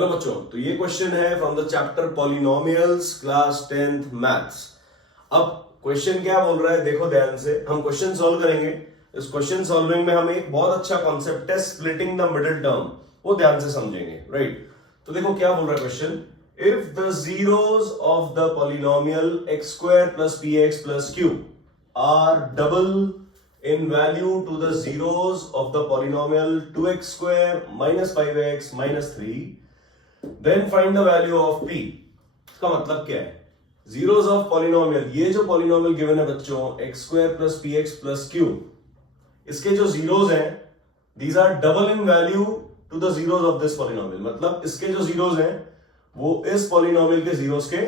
Hello बच्चों, तो ये क्वेश्चन है from the chapter polynomials class 10th maths. अब क्वेश्चन क्या बोल रहा है देखो ध्यान से, हम क्वेश्चन सॉल्व करेंगे। इस क्वेश्चन सॉल्विंग में हम एक बहुत अच्छा कॉन्सेप्ट है स्प्लिटिंग द मिडिल टर्म, वो ध्यान से समझेंगे, राइट। तो देखो क्या बोल रहा है question, if the zeros of the polynomial x square plus px plus q are double in value to the zeros of the polynomial 2x square minus 5x minus 3, then find the value of p। इसका मतलब क्या है, zeros of polynomial, ये जो polynomial given है बच्चों x square plus px plus q, इसके जो जीरोस हैं these are double in value to the zeros of this polynomial। मतलब इसके जो जीरोस हैं वो इस पॉलिनोमियल के जीरोस के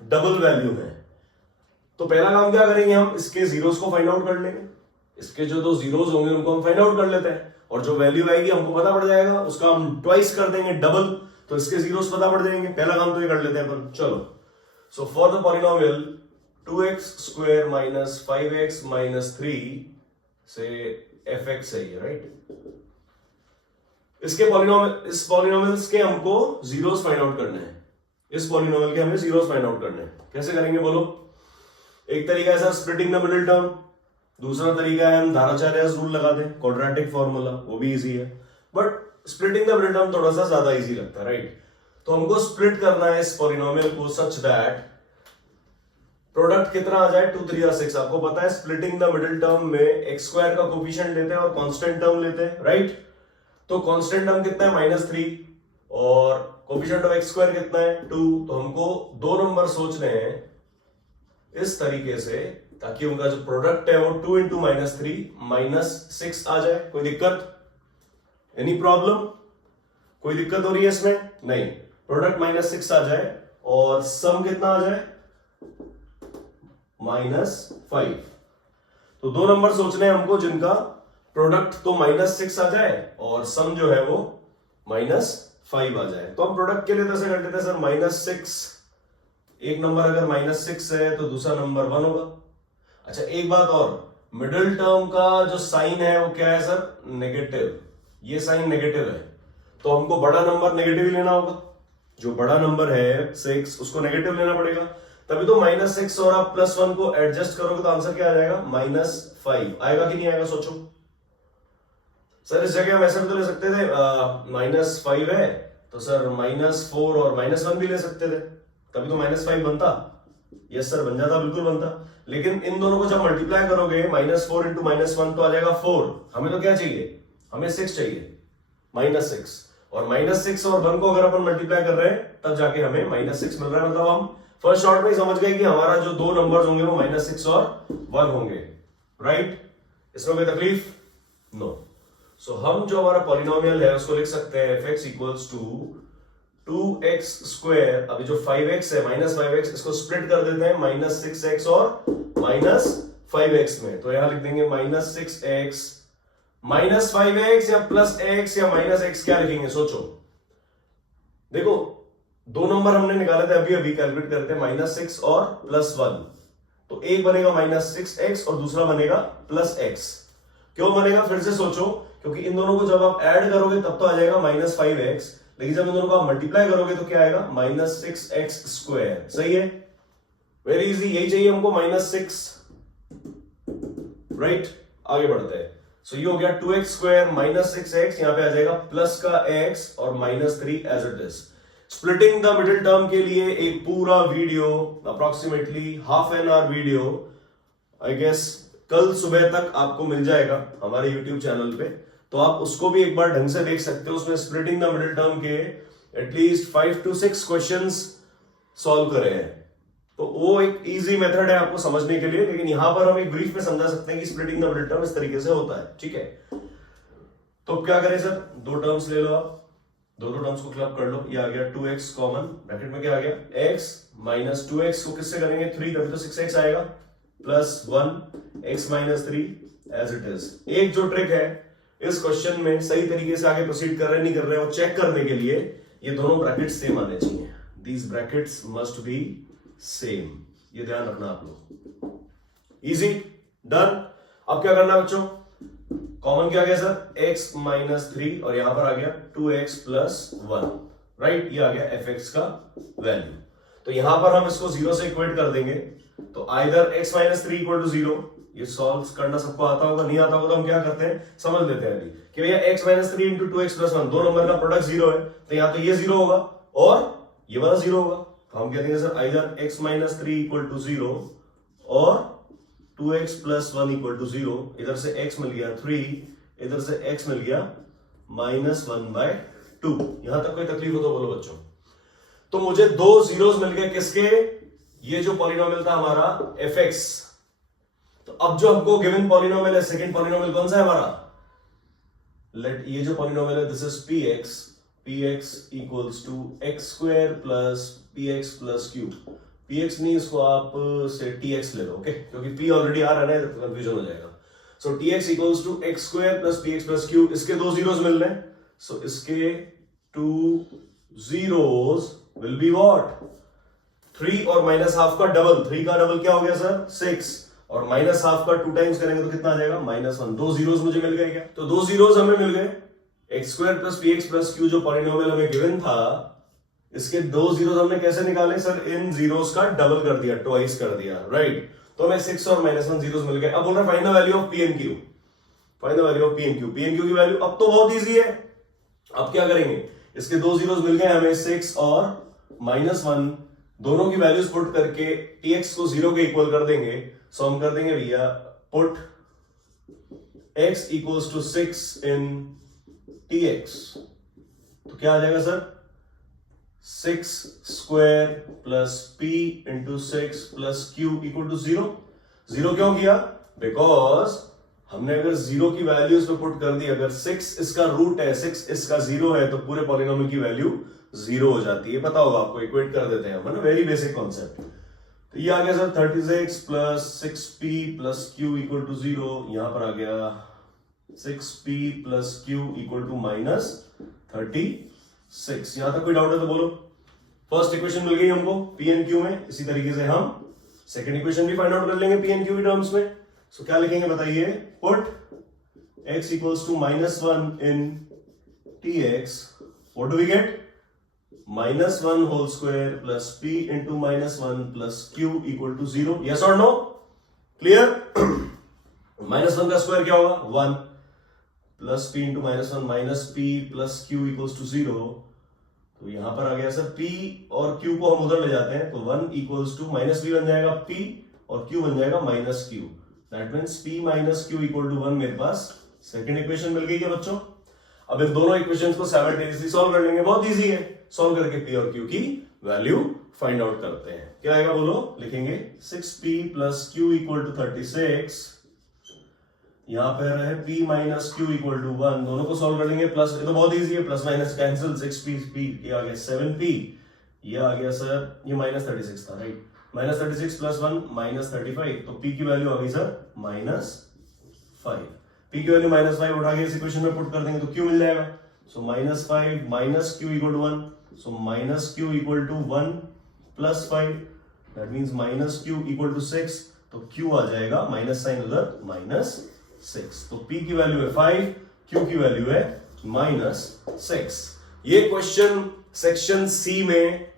डबल वैल्यू हैं। तो पहला काम क्या करेंगे, हम इसके जीरोस को फाइंड आउट कर लेंगे। इसके जो दो जीरोस होंगे उनको हम फाइंड आउट कर लेते हैं, और जो वैल्यू आएगी हमको पता पड़ जाएगा, उसका हम ट्वाइस कर देंगे डबल, तो इसके जीरोस पता पड़ जाएंगे। पहला काम तो ये कर लेते हैं अपन, चलो। So for the polynomial 2x square minus 5x minus 3 से fx है ये, राइट। इसके पॉलिनोमियल, इस पॉलिनोमियल्स के हमको जीरोस फाइंड आउट करने हैं। इस पॉलिनोमियल के हमें जीरोस फाइंड आउट करने हैं। कैसे करेंगे बोलो? एक तरीका है sir splitting the middle term, दूसरा तरीका है हम धाराचार्यस रूल लगा दें, क्वाड्रेटिक फॉर्मूला, वो भी इजी है। But splitting the middle term थोड़ा सा ज्यादा इजी लगता है, राइट। तो हमको स्प्लिट करना है इस पॉलिनोमियल को सच दैट प्रोडक्ट कितना आ जाए, 2 3 6। आपको पता है स्प्लिटिंग द मिडिल टर्म में एक्स स्क्वायर का कोफिशिएंट लेते हैं और कांस्टेंट टर्म लेते हैं, राइट। तो कांस्टेंट टर्म कितना है, -3, और कोफिशिएंट ऑफ एक्स स्क्वायर कितना है, 2। तो हमको दो नंबर सोचने हैं इस तरीके से ताकि उनका जो प्रोडक्ट है वो 2 इंटू -3 -6 आ जाए। कोई दिक्कत, एनी प्रॉब्लम, कोई दिक्कत हो रही है इसमें? नहीं। प्रोडक्ट -6 आ जाए और सम कितना आ जाए, -5। तो दो नंबर सोचने हैं हमको जिनका प्रोडक्ट तो -6 आ जाए और सम जो है वो -5 आ जाए। तो हम प्रोडक्ट के लिए तो ऐसे कर लेते हैं सर, -6, एक नंबर अगर -6 है तो दूसरा नंबर 1 होगा। अच्छा एक बात और, मिडिल टर्म का जो साइन है वो क्या है सर, नेगेटिव। ये साइन नेगेटिव है तो हमको बड़ा नंबर नेगेटिव ही लेना होगा। जो बड़ा नंबर है 6 उसको नेगेटिव लेना पड़ेगा, तभी तो -6 और आप +1 को एडजस्ट करोगे तो आंसर क्या आ जाएगा, -5 आएगा कि नहीं आएगा, सोचो। सर इस जगह हम ऐसा भी तो ले सकते थे, -5 है तो सर -4 और -1 भी ले सकते थे, तभी तो -5 बनता। यस सर बन जाता, बिल्कुल बनता। लेकिन इन दोनों को जब मल्टीप्लाई करोगे, -4 इंटू -1 तो आ जाएगा 4। हमें तो क्या चाहिए, हमें 6 चाहिए, -6। और -6 और 1 को अगर अपन मल्टीप्लाई कर रहे हैं तब जाके हमें -6 मिल रहा है। मतलब हम फर्स्ट शॉट में ही समझ गए कि हमारा जो दो नंबर्स होंगे वो -6 और 1 होंगे, राइट। इसमें कोई तकलीफ? नो। सो हम जो हमारा पॉलिनोमियल है उसको लिख सकते हैं fx equals to 2x square, अभी जो 5x है -5x, इसको स्प्लिट कर देते हैं -6x और -5x में। तो यहां लिख देंगे -6x -5x या +x या -x, क्या लिखेंगे सोचो। देखो दो नंबर हमने निकाले थे अभी अभी, कैलकुलेट करते हैं, -6 और +1। तो एक बनेगा -6x और दूसरा बनेगा +x। क्यों बनेगा फिर से सोचो, क्योंकि इन दोनों को जब आप ऐड करोगे तब तो आ जाएगा -5x, लेकिन जब इन दोनों को आप मल्टीप्लाई करोगे तो क्या आएगा, -6x स्क्वायर। सही है, वेरी इजी, यही चाहिए हमको, -6, राइट। आगे बढ़ते हैं। सो ये हो गया 2x स्क्वायर -6x, यहां पे आ जाएगा प्लस का x और -3 as it is. Splitting the middle term के लिए एक पूरा video, approximately half an hour video, I guess कल सुबह तक आपको मिल जाएगा हमारे यूट्यूब चैनल पे, तो आप उसको भी एक बार ढंग से देख सकते हो। उसमें स्प्लिटिंग द मिडिल टर्म के एटलीस्ट 5 to 6 क्वेश्चंस सॉल्व करे हैं। तो वो एक इजी मेथड है आपको समझने के लिए, लेकिन यहां पर हम एक ब्रीफ में समझा सकते हैं कि स्प्लिटिंग द मिडिल टर्म इस तरीके से होता है, ठीक है। तो क्या करें सर, दो टर्म्स ले लो आप, दोनों टर्म्स को क्लब कर लो। ये आ गया 2x कॉमन, ब्रैकेट में क्या आ गया, x -2x को किससे करेंगे, 3, तभी तो 6x आएगा, +1 x -3 एज इट इज। एक जो ट्रिक है इस क्वेश्चन में, सही तरीके से आगे प्रोसीड कर रहे हैं नहीं कर रहे हैं वो चेक करने के लिए, ये दोनों ब्रैकेट्स सेम आने चाहिए। These brackets must be same, ये ध्यान रखना आप लोग। Easy, done. अब क्या करना है बच्चों, कॉमन क्या गया सर, x -3 और यहां पर आ गया 2x +1। राइट, ये आ गया fx का वैल्यू। तो यहां पर हम इसको 0 से इक्वेट कर देंगे, तो either x minus 3 equal to 0, ये सॉल्व करना सबको आता होगा, नहीं आता होगा तो हम क्या करते हैं समझ लेते हैं अभी कि भैया x minus 3 into 2x plus 1, दो नंबर का प्रोडक्ट 0 है, तो या तो ये 0 होगा और ये वाला 0 होगा। तो हम कहते हैं sir either x minus 3 equal to 0 और 2x प्लस 1 इक्वल टू 0। इधर से x मिल गया 3, इधर से x मिल गया -1/2। यहां तक कोई तकलीफ हो तो बोलो बच्चों। तो मुझे दो जीरोस मिल गए किसके, ये जो पॉलिनोमियल था हमारा fx। तो अब जो हमको गिवन पॉलिनोमियल है, सेकंड पॉलिनोमियल कौन सा है हमारा, लेट ये जो पॉलिनोमियल है this is px equals to x square plus px plus q. px नहीं, इसको आप से tx ले लो, ओके, क्योंकि p ऑलरेडी आ रहा है तो कंफ्यूजन हो जाएगा। So tx equals to x square plus px plus q, इसके दो जीरोस मिल रहे हैं, सो इसके 2 zeros will be what, 3 और माइनस हाफ का डबल, 3 का डबल क्या हो गया सर 6, और माइनस हाफ का 2 टाइम्स करेंगे तो कितना आ जाएगा -1। दो जीरोस मुझे मिल गए क्या, तो दो जीरोस हमें मिल गए। x square plus px plus Q जो पॉलिनोमियल हमें गिवन था, इसके दो जीरोस हमने कैसे निकाले सर, इन जीरोस का डबल कर दिया, ट्वाइस कर दिया, राइट। तो हमें 6 और -1 जीरोस मिल गए। अब बोल रहा है find the value of p and q, find the value of p and q। p and q की वैल्यू अब तो बहुत इजी है। अब क्या करेंगे, इसके दो जीरोस मिल गए हमें 6 और -1, दोनों की वैल्यूज पुट करके tx को 0 के इक्वल कर देंगे। सो हम कर देंगे भैया put x equals to 6 in tx, तो क्या आ जाएगा sir 6 square plus p into 6 plus q equal to 0। 0 क्यों किया, बिकॉज हमने अगर 0 की वैल्यू इसमें पुट कर दी, अगर 6 इसका रूट है, 6 इसका 0 है, तो पूरे पॉलिनोमियल की वैल्यू 0 हो जाती है। पता होगा आपको, इक्वेट कर देते हैं हम, है ना, वेरी बेसिक कॉन्सेप्ट। तो ये आ गया sir 36 plus 6p plus q equal to 0। यहां पर आ गया 6p plus q equal to -36। यहां तक कोई डाउट है तो बोलो। फर्स्ट इक्वेशन मिल गई हमको p एंड q में, इसी तरीके से हम सेकंड इक्वेशन भी फाइंड आउट कर लेंगे p एंड q की टर्म्स में। सो क्या लिखेंगे बताइए, put x equals to -1 in tx, what do we get, -1 whole square plus p into -1 plus q equal to 0। Yes और नो, क्लियर। -1 का स्क्वायर क्या होगा 1, plus p into -1 minus p plus q equals to 0। तो यहां पर आ गया sir p और q को हम उधर ले जाते हैं, तो 1 इक्वल्स टू -b बन जाएगा p और q बन जाएगा -q। That means p minus q equal to 1 मेरे पास सेकंड इक्वेशन मिल गई क्या बच्चों। अब इन दोनों इक्वेशंस को साइमल्टेनियसली सॉल्व कर लेंगे, बहुत इजी है। सॉल्व करके p और q की वैल्यू फाइंड आउट करते हैं। क्या आएगा बोलो, लिखेंगे 6p plus q equal to 36, यहां पर है p minus q equal to 1, दोनों को सॉल्व कर लेंगे। प्लस, ये तो बहुत इजी है, plus minus cancel, 6p p, ये आ गया 7p, ये आ गया सर, ये -36 था, राइट, -36 प्लस 1 -35, तो p की वैल्यू आ गई सर -5। p की वैल्यू -5 उठा के इस इक्वेशन में पुट कर देंगे तो q मिल जाएगा। So -5 minus q equal to 1, so minus q equal to 1 plus 5, that means -q equal to 6, तो q आ जाएगा माइनस साइन उधर -6। तो p की वैल्यू है 5, q की वैल्यू है -6। ये क्वेश्चन सेक्शन सी में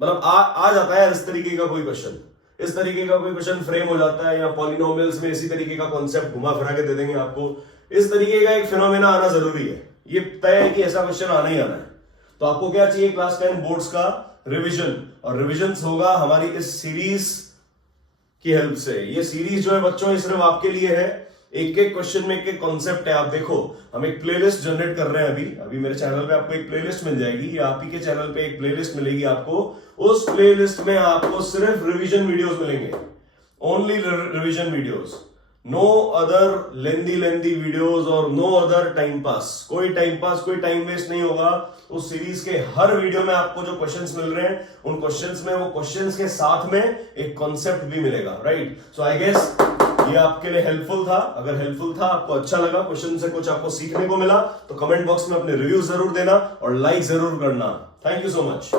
मतलब आ जाता है इस तरीके का कोई क्वेश्चन, इस तरीके का कोई क्वेश्चन फ्रेम हो जाता है, या पॉलिनोमियल्स में इसी तरीके का कॉन्सेप्ट घुमा फिरा के दे देंगे आपको। इस तरीके का एक फिनोमेना आना जरूरी है, ये तय है कि ऐसा क्वेश्चन आना ही आना है। तो आपको क्या चाहिए, क्लास 10 बोर्ड्स का रिवीजन, और रिवीजन होगा हमारी इस सीरीज की हेल्प से। ये सीरीज जो है बच्चों, ये सिर्फ आपके लिए है, एक एक क्वेश्चन में एक एक कॉन्सेप्ट है। आप देखो, हम एक प्लेलिस्ट जनरेट कर रहे हैं अभी मेरे चैनल पे आपको एक प्लेलिस्ट मिल जाएगी, या आप ही के चैनल पे एक प्लेलिस्ट मिलेगी आपको। उस प्लेलिस्ट में आपको सिर्फ रिवीजन वीडियोस मिलेंगे, only revision videos, no other lengthy videos और नो अदर टाइम पास। कोई टाइम पास, कोई टाइम वेस्ट नहीं होगा। उस सीरीज के हर वीडियो में आपको जो क्वेश्चंस मिल रहे हैं, उन क्वेश्चंस में वो क्वेश्चंस के साथ में एक कॉन्सेप्ट भी मिलेगा, राइट। सो आई गेस ये आपके लिए हेल्पफुल था। अगर हेल्पफुल था, आपको अच्छा लगा, क्वेश्चन से कुछ आपको सीखने को मिला, तो कमेंट बॉक्स में अपने रिव्यू जरूर देना और लाइक जरूर करना। Thank you so much.